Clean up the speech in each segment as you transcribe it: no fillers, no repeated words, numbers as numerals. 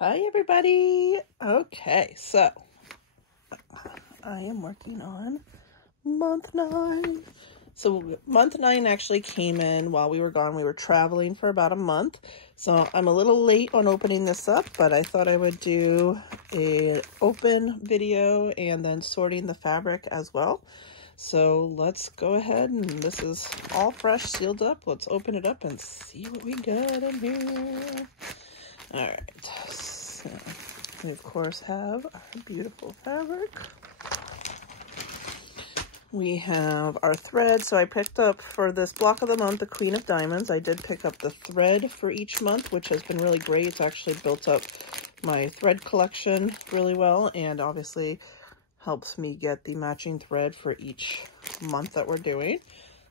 Hi everybody. Okay, so I am working on month 9. So month 9 actually came in while we were gone. We were traveling for about a month. So I'm a little late on opening this up, but I thought I would do an open video and then sorting the fabric as well. So let's go ahead, and this is all fresh, sealed up. Let's open it up and see what we got in here. All right, so we of course have our beautiful fabric. We have our thread. So I picked up for this block of the month, the Queen of Diamonds. I did pick up the thread for each month, which has been really great. It's actually built up my thread collection really well, and obviously helps me get the matching thread for each month that we're doing.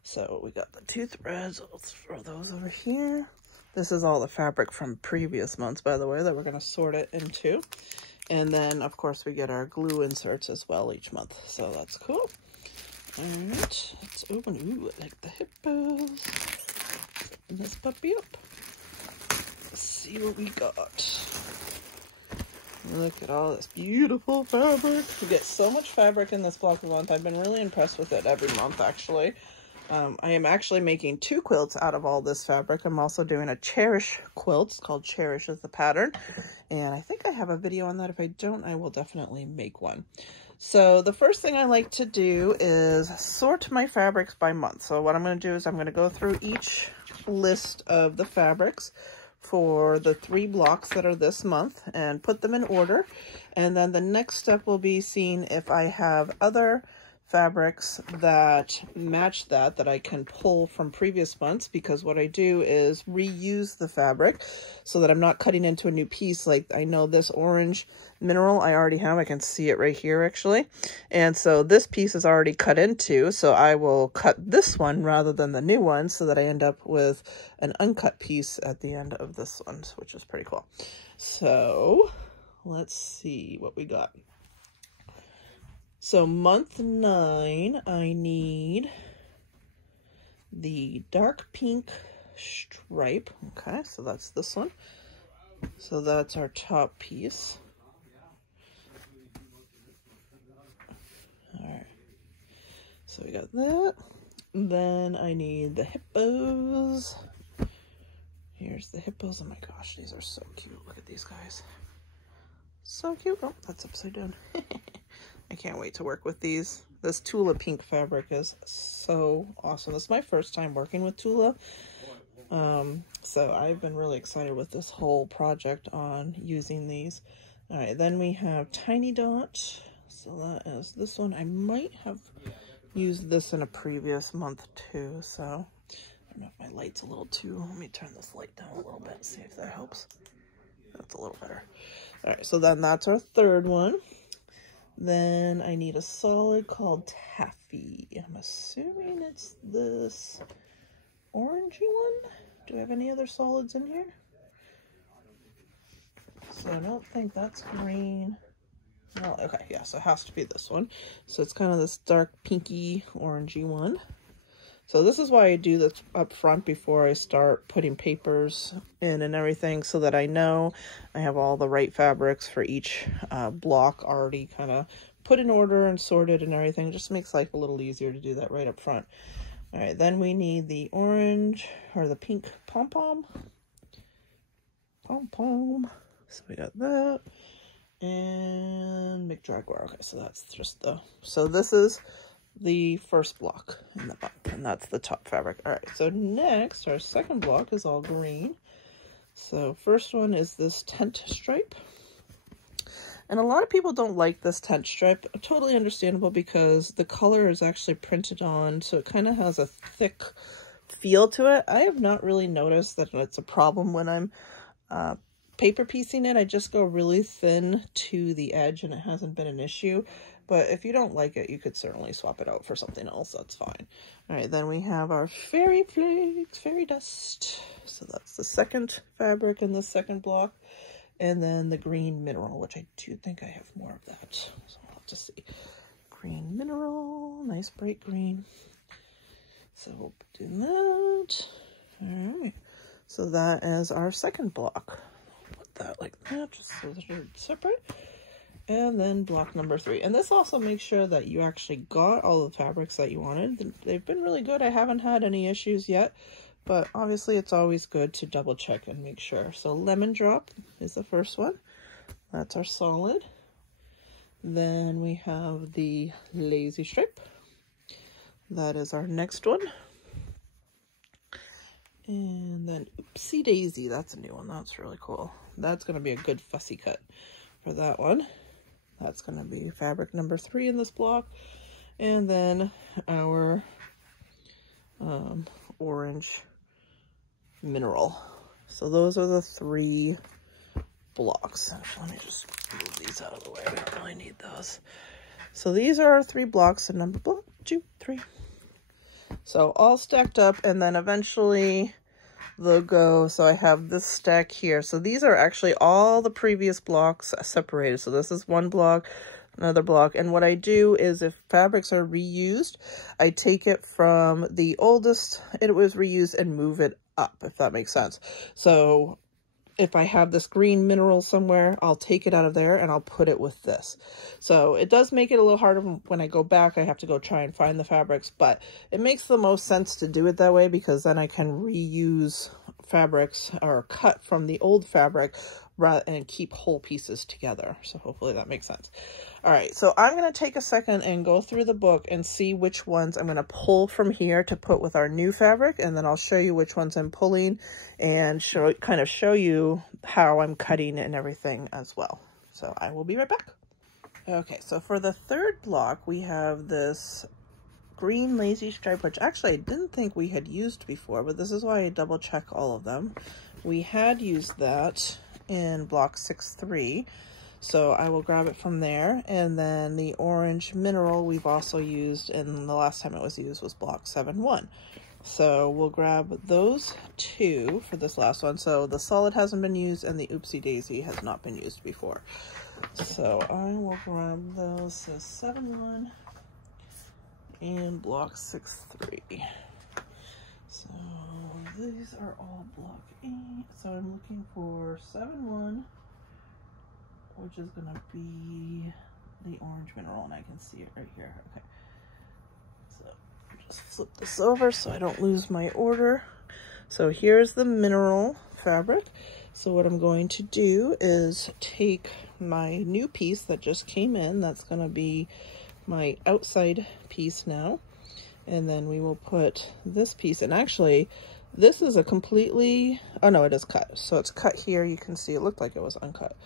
So we got the 2 threads. Let's throw those over here. This is all the fabric from previous months, by the way, that we're going to sort it into. And then, of course, we get our glue inserts as well each month. So that's cool. All right, let's open. Ooh, I like the hippos. Open this puppy up. Let's see what we got. Look at all this beautiful fabric. We get so much fabric in this block of the month. I've been really impressed with it every month, actually. I am actually making 2 quilts out of all this fabric. I'm also doing a Cherish quilt. It's called Cherish is the pattern. And I think I have a video on that. If I don't, I will definitely make one. So the first thing I like to do is sort my fabrics by month. So what I'm going to do is I'm going to go through each list of the fabrics for the 3 blocks that are this month and put them in order. And then the next step will be seeing if I have other fabrics that match that I can pull from previous months, because what I do is reuse the fabric so that I'm not cutting into a new piece. Like, I know this orange mineral I already have. I can see it right here actually, and so this piece is already cut into, so I will cut this one rather than the new one so that I end up with an uncut piece at the end of this one, which is pretty cool. So let's see what we got. So month 9, I need the dark pink stripe. Okay, so that's this one. So that's our top piece. All right, so we got that. Then I need the hippos. Here's the hippos. Oh my gosh, these are so cute. Look at these guys. So cute. Oh, that's upside down. I can't wait to work with these. This Tula Pink fabric is so awesome. This is my first time working with Tula. So I've been really excited with this whole project on using these. All right, then we have Tiny Dot. So that is this one. I might have used this in a previous month too. So I don't know if my light's a little too, let me turn this light down a little bit, see if that helps. That's a little better. All right, so then that's our 3rd one. Then I need a solid called Taffy. I'm assuming it's this orangey one. Do I have any other solids in here? So I don't think that's green. No, okay, yeah, so it has to be this one. So it's kind of this dark pinky orangey one. So this is why I do this up front before I start putting papers in and everything, so that I know I have all the right fabrics for each block already kind of put in order and sorted and everything. It just makes life a little easier to do that right up front. All right, then we need the orange or the pink pom-pom. Pom-pom. So we got that. And McJaguar. Okay, so that's just the, so this is the first block in the month, and that's the top fabric. All right, so next, our 2nd block is all green. So first one is this tent stripe. And a lot of people don't like this tent stripe. Totally understandable, because the color is actually printed on, so it kind of has a thick feel to it. I have not really noticed that it's a problem when I'm paper piecing it. I just go really thin to the edge and it hasn't been an issue. But if you don't like it, you could certainly swap it out for something else. That's fine. All right, then we have our fairy flakes, fairy dust. So that's the 2nd fabric in the 2nd block. And then the green mineral, which I do think I have more of that. So I'll have to see. Green mineral, nice bright green. So we'll do that. All right. So that is our 2nd block. Put that like just so that they're separate. And then block number 3. And this also makes sure that you actually got all the fabrics that you wanted. They've been really good. I haven't had any issues yet, but obviously it's always good to double check and make sure. So lemon drop is the first one. That's our solid. Then we have the lazy stripe. That is our next one. And then oopsie daisy, that's a new one. That's really cool. That's going to be a good fussy cut for that one. That's going to be fabric number 3 in this block. And then our orange mineral. So those are the 3 blocks. Let me just move these out of the way. We don't really need those. So these are our 3 blocks, and number 1, 2, 3. So all stacked up, and then eventually they'll go. So I have this stack here. So these are actually all the previous blocks separated. So this is one block, another block. And what I do is if fabrics are reused, I take it from the oldest it was reused and move it up, if that makes sense. So if I have this green mineral somewhere, I'll take it out of there and I'll put it with this. So it does make it a little harder when I go back. I have to go try and find the fabrics, but it makes the most sense to do it that way because then I can reuse fabrics or cut from the old fabric and keep whole pieces together. So hopefully that makes sense. All right, so I'm going to take a second and go through the book and see which ones I'm going to pull from here to put with our new fabric, and then I'll show you which ones I'm pulling and kind of show you how I'm cutting and everything as well. So I will be right back. Okay, so for the 3rd block, we have this green lazy stripe, which actually I didn't think we had used before, but this is why I double check all of them. We had used that in block 6-3, so I will grab it from there. And then the orange mineral we've also used, and the last time it was used was block 7-1. So we'll grab those 2 for this last one. So the solid hasn't been used and the oopsie daisy has not been used before. So I will grab those. So 7-1 and block 6-3. So these are all block 8. So I'm looking for 7-1, which is going to be the orange mineral, and I can see it right here. Okay. So just flip this over so I don't lose my order. So here's the mineral fabric. So what I'm going to do is take my new piece that just came in. That's going to be my outside piece now. And then we will put this piece, and actually this is a completely, oh no, it is cut. So it's cut here. You can see it looked like it was uncut.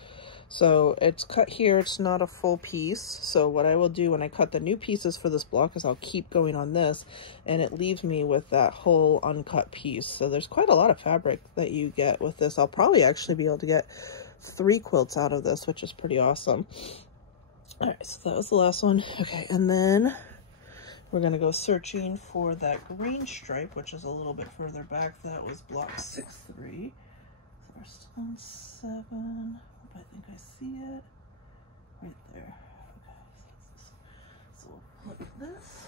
So it's cut here. It's not a full piece. So what I will do when I cut the new pieces for this block is I'll keep going on this, and it leaves me with that whole uncut piece. So there's quite a lot of fabric that you get with this. I'll probably actually be able to get 3 quilts out of this, which is pretty awesome. All right, so that was the last one. Okay, and then we're going to go searching for that green stripe, which is a little bit further back. That was block 6-3. So we're still on 7. I think I see it right there. Okay, so we'll put this,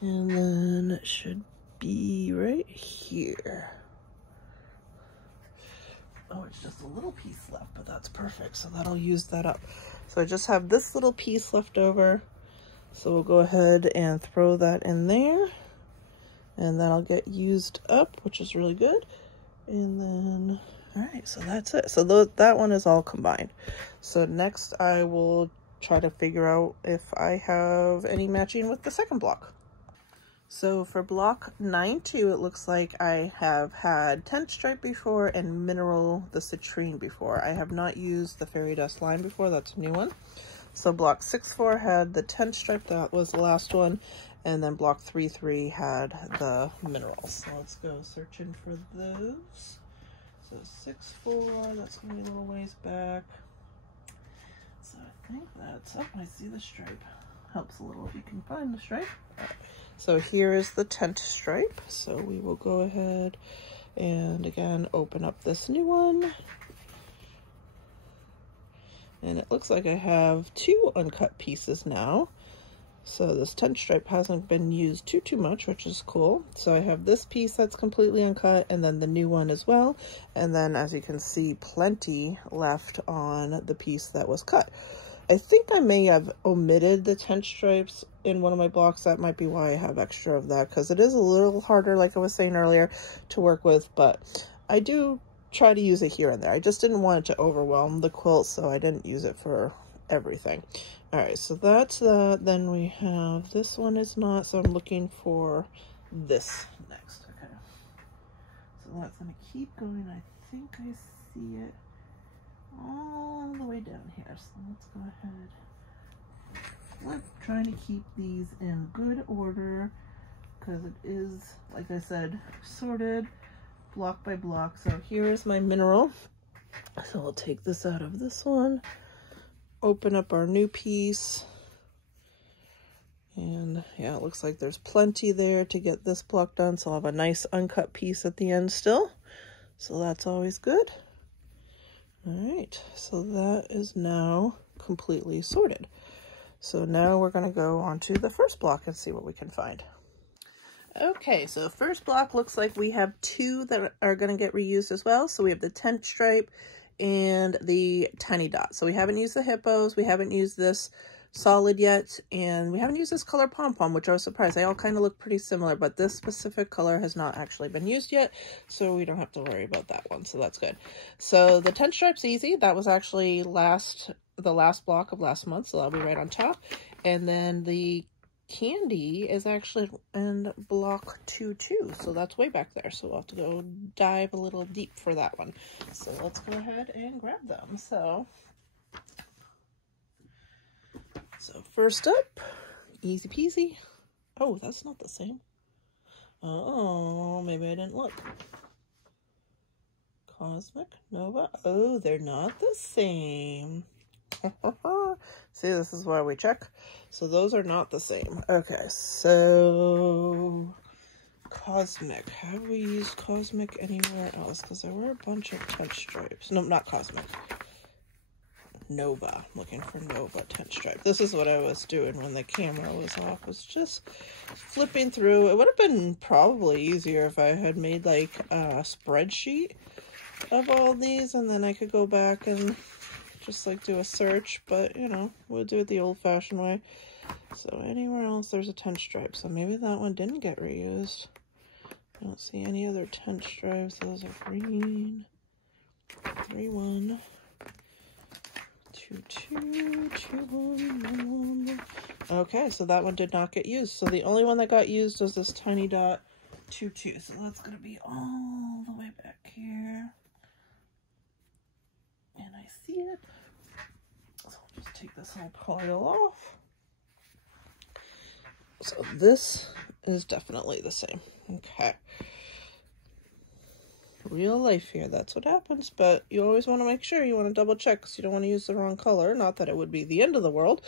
and then it should be right here. Oh, it's just a little piece left, but that's perfect. So that'll use that up. So I just have this little piece left over. So we'll go ahead and throw that in there, and that'll get used up, which is really good. And then, all right, so that's it. So that one is all combined. So next I will try to figure out if I have any matching with the second block. So for block 9-2, it looks like I have had tent stripe before and mineral the citrine before. I have not used the fairy dust line before. That's a new one. So block 6-4 had the tent stripe, that was the last one, and then block 3-3 had the minerals. So let's go searching for those. So 6-4, that's gonna be a little ways back. So I think that's, oh, I see the stripe. Helps a little if you can find the stripe. All right. So here is the tent stripe. So we will go ahead and again open up this new one. And it looks like I have 2 uncut pieces now. So this tench stripe hasn't been used too much, which is cool. So I have this piece that's completely uncut, and then the new one as well. And then, as you can see, plenty left on the piece that was cut. I think I may have omitted the tench stripes in one of my blocks. That might be why I have extra of that, because it is a little harder, like I was saying earlier, to work with, but I do try to use it here and there. I just didn't want it to overwhelm the quilt, so I didn't use it for everything. All right, so that's that. Then we have, this one is not, so I'm looking for this next. Okay, so that's gonna keep going. I think I see it all the way down here, so let's go ahead. We're trying to keep these in good order because it is, like I said, sorted block by block. So here is my mineral, so I'll take this out of this one, open up our new piece, and yeah, it looks like there's plenty there to get this block done, so I'll have a nice uncut piece at the end still, so that's always good. All right, so that is now completely sorted. So now we're going to go on to the first block and see what we can find. Okay, so first block looks like we have two that are going to get reused as well. So we have the tench stripe and the tiny dot. So we haven't used the hippos, we haven't used this solid yet, and we haven't used this color pom-pom, which I was surprised. They all kind of look pretty similar, but this specific color has not actually been used yet, so we don't have to worry about that one, so that's good. So the tench stripe's easy. That was actually the last block of last month, so that'll be right on top. And then the candy is actually in block 2-2, so that's way back there, so we'll have to go dive a little deep for that one. So let's go ahead and grab them. So first up, easy peasy. Oh, that's not the same. Oh, maybe I didn't look. Cosmic, Nova. Oh, they're not the same. See, this is why we check. So those are not the same. Okay, so Cosmic. Have we used Cosmic anywhere else? Because there were a bunch of tench stripes. No, not Cosmic. Nova. I'm looking for Nova tench stripe. This is what I was doing when the camera was off. Was just flipping through. It would have been probably easier if I had made like a spreadsheet of all these, and then I could go back and just like do a search, but you know, we'll do it the old-fashioned way. So anywhere else there's a tench stripe, so maybe that one didn't get reused. I don't see any other tench stripes. Those are green. 3-1. 2-2, 2-1, 1-1. Okay, so that one did not get used. So the only one that got used was this tiny dot 2-2. So that's going to be all the way back here. And I see it. So I'll just take this whole coil off. So this is definitely the same. Okay. Real life here, that's what happens, but you always want to make sure, you want to double check because you don't want to use the wrong color. Not that it would be the end of the world,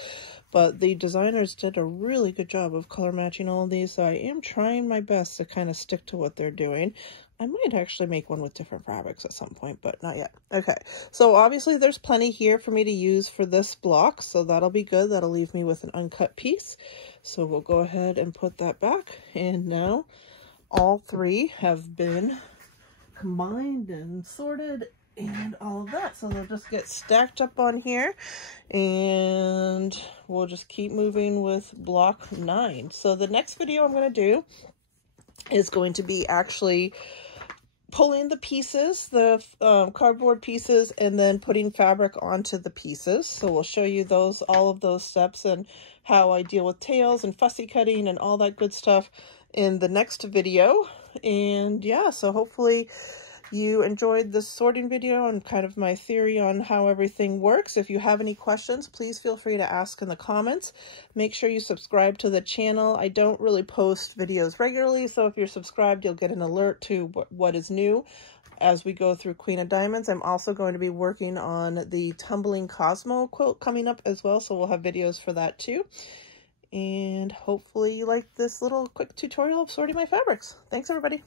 but the designers did a really good job of color matching all of these, so I am trying my best to kind of stick to what they're doing. I might actually make one with different fabrics at some point, but not yet. Okay, so obviously there's plenty here for me to use for this block, so that'll be good. That'll leave me with an uncut piece. So we'll go ahead and put that back, and now all three have been combined and sorted and all of that, so they'll just get stacked up on here, and we'll just keep moving with block 9. So the next video I'm going to do is going to be actually pulling the pieces, the cardboard pieces, and then putting fabric onto the pieces. So we'll show you all of those steps and how I deal with tails and fussy cutting and all that good stuff in the next video. And yeah, so hopefully you enjoyed this sorting video and kind of my theory on how everything works. If you have any questions, please feel free to ask in the comments. Make sure you subscribe to the channel. I don't really post videos regularly, so if you're subscribed, you'll get an alert to what is new as we go through Queen of Diamonds. I'm also going to be working on the Tumbling Cosmo quilt coming up as well, so we'll have videos for that too. And hopefully you like this little quick tutorial of sorting my fabrics. Thanks, everybody.